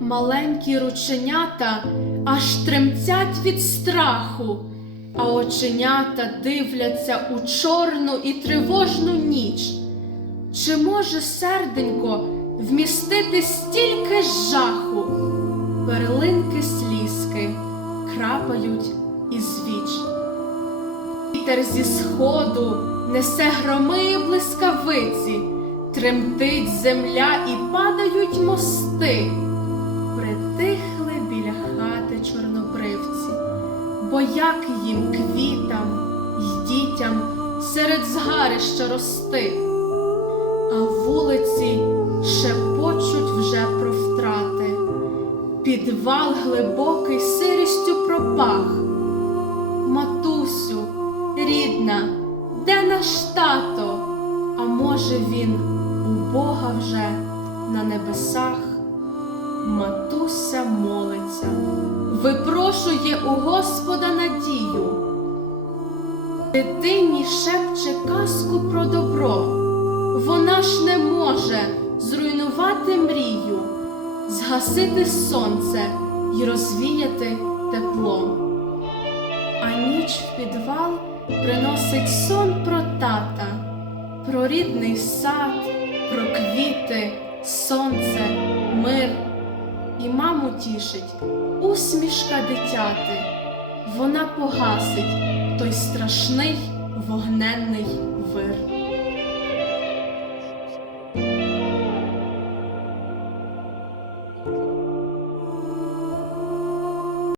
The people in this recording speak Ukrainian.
маленькі рученята аж тремтять від страху, а оченята дивляться у чорну і тривожну ніч. Чи може серденько вмістити стільки жаху? Перлинки слізки крапають із віч. Вітер зі сходу несе громи і блискавиці, тремтить земля і падають мости. Як їм квітам й дітям серед згарища рости, а вулиці шепочуть вже про втрати, підвал глибокий сирістю пропах. Матусю, рідна, де наш тато? А може він у Бога вже на небесах? Матуся молиться, випрошує у Господа надію. Дитині шепче казку про добро, вона ж не може зруйнувати мрію, згасити сонце й розвіяти тепло. А ніч в підвал приносить сон про тата, про рідний сад, про квіти. І маму тішить усмішка дитяти, вона погасить той страшний вогненний вир.